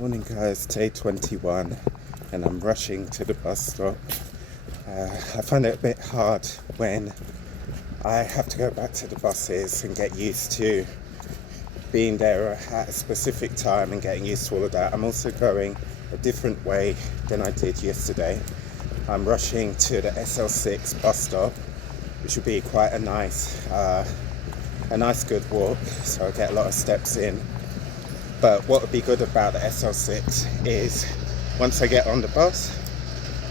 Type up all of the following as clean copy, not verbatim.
Morning guys, day 21 and I'm rushing to the bus stop. I find it a bit hard when I have to go back to the buses and get used to being there at a specific time and getting used to all of that. I'm also going a different way than I did yesterday. I'm rushing to the SL6 bus stop, which will be quite a nice good walk, so I get a lot of steps in. But what would be good about the SL6 is once I get on the bus,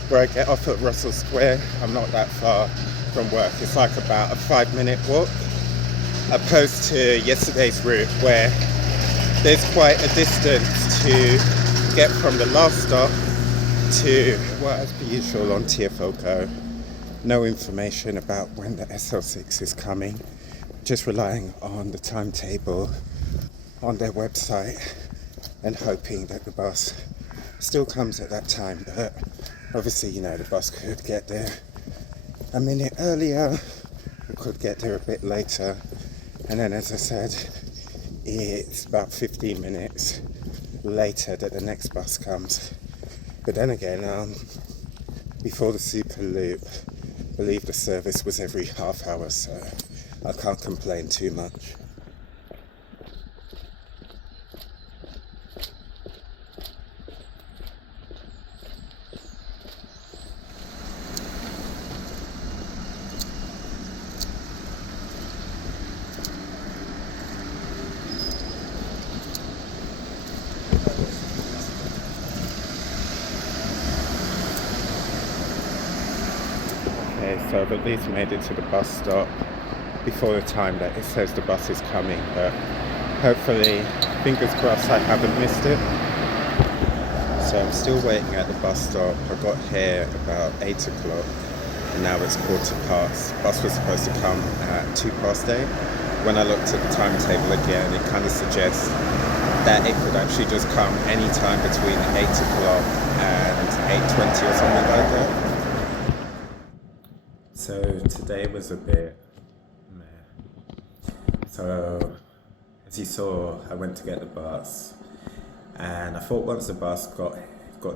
where I get off at Russell Square, I'm not that far from work. It's like about a 5-minute walk, opposed to yesterday's route where there's quite a distance to get from the last stop to, well, as per usual on TfL Go, no information about when the SL6 is coming, just relying on the timetable on their website and hoping that the bus still comes at that time. But obviously, the bus could get there a minute earlier, it could get there a bit later, and then, as I said, it's about 15 minutes later that the next bus comes. But then again, before the Super Loop, I believe the service was every half hour, so I can't complain too much. Okay, so I've at least made it to the bus stop before the time that it says the bus is coming, but hopefully, fingers crossed, I haven't missed it. So I'm still waiting at the bus stop. I got here about 8 o'clock and now it's 8:15. The bus was supposed to come at 8:02. When I looked at the timetable again, it kind of suggests that it could actually just come any time between 8 o'clock and 8:20 or something like that. So today was a bit meh. So as you saw, I went to get the bus and I thought once the bus got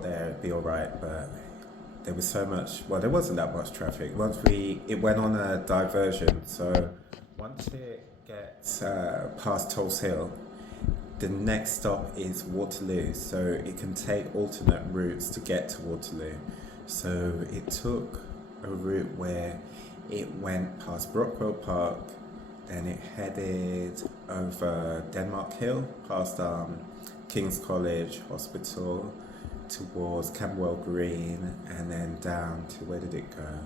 there it'd be alright, but there was so much, well, there wasn't that much traffic. It went on a diversion, so once it gets past Tulse Hill, the next stop is Waterloo, so it can take alternate routes to get to Waterloo. So it took a route where it went past Brockwell Park, then it headed over Denmark Hill, past King's College Hospital, towards Camberwell Green, and then down to, where did it go?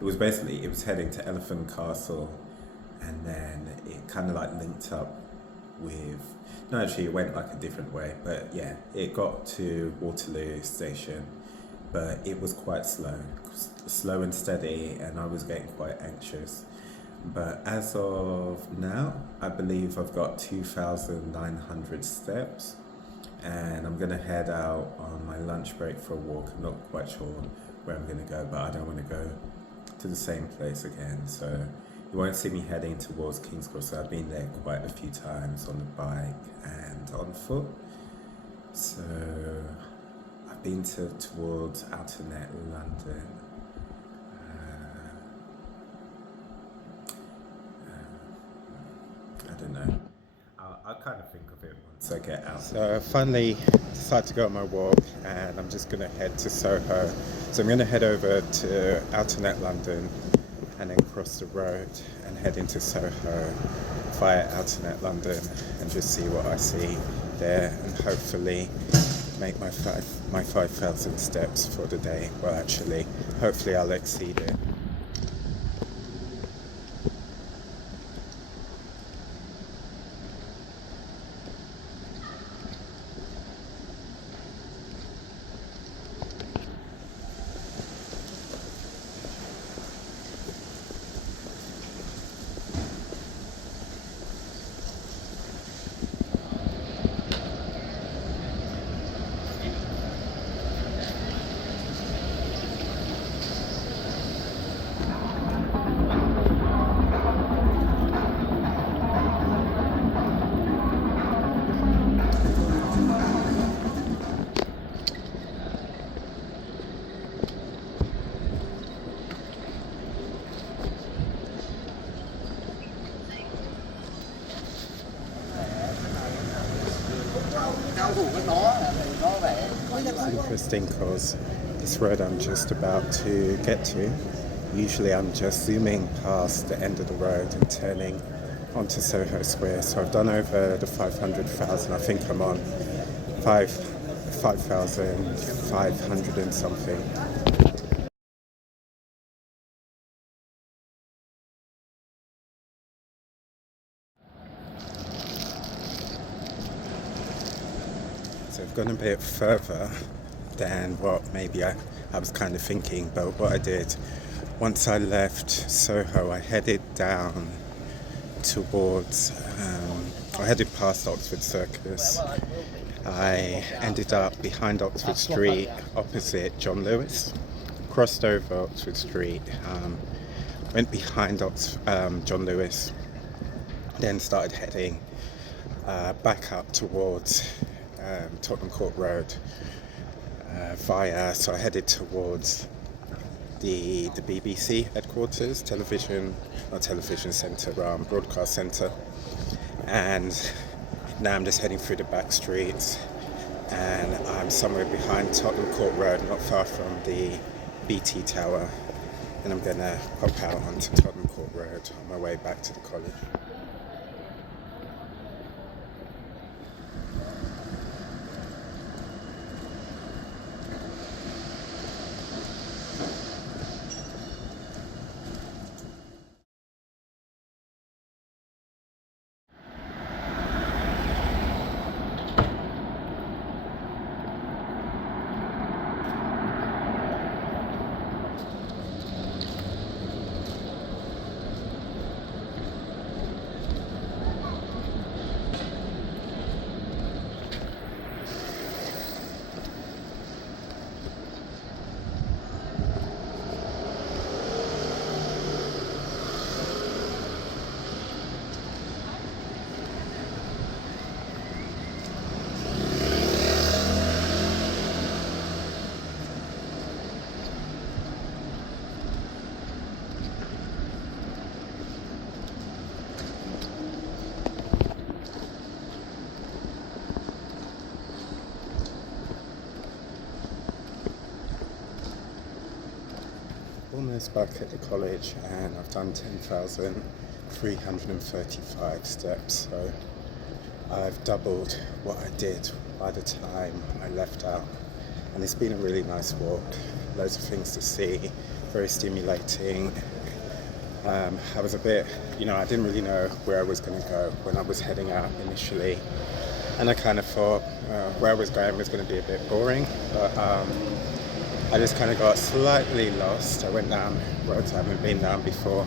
It was heading to Elephant Castle, and then it kind of like linked up with, no, actually it went like a different way, but yeah, it got to Waterloo Station, but it was quite slow and steady, and I was getting quite anxious. But as of now, I believe I've got 2,900 steps, and I'm gonna head out on my lunch break for a walk. I'm not quite sure where I'm gonna go, but I don't want to go to the same place again, so you won't see me heading towards King's Cross. So I've been there quite a few times on the bike and on foot. So I've been towards Outernet London. I don't know. I'll kind of think of it once I get out. So I finally decided to go on my walk, and I'm just going to head to Soho. So I'm going to head over to Outernet London and then cross the road and head into Soho via Outernet London and just see what I see there, and hopefully make my 5,000 steps for the day. Well, actually, hopefully I'll exceed it. it's interesting because this road I'm just about to get to, usually I'm just zooming past the end of the road and turning onto Soho Square. So I've done over the 500,000. I think I'm on 5,500 and something. So I've gone a bit further than what maybe I was kind of thinking, but what I did, once I left Soho, I headed down towards, I headed past Oxford Circus. I ended up behind Oxford Street, opposite John Lewis, crossed over Oxford Street, went behind John Lewis, then started heading back up towards Tottenham Court Road so I headed towards the BBC headquarters, television centre, broadcast centre, and now I'm just heading through the back streets, and I'm somewhere behind Tottenham Court Road, not far from the BT Tower, and I'm going to pop out onto Tottenham Court Road on my way back to the college. Almost back at the college, and I've done 10,335 steps, so I've doubled what I did by the time I left out, and it's been a really nice walk, loads of things to see, very stimulating. I was a bit, I didn't really know where I was going to go when I was heading out initially, and I kind of thought where I was going was going to be a bit boring, but I just kind of got slightly lost. I went down roads I haven't been down before.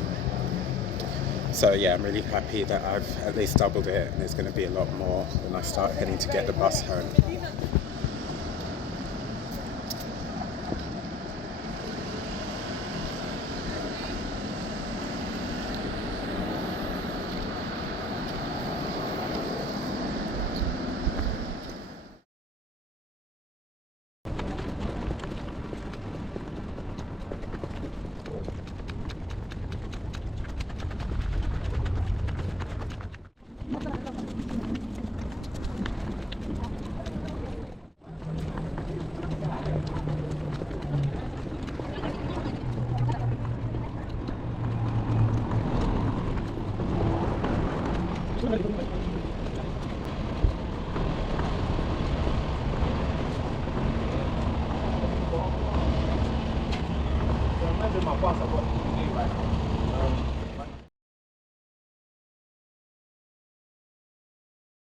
So yeah, I'm really happy that I've at least doubled it, and there's going to be a lot more when I start heading to get the bus home.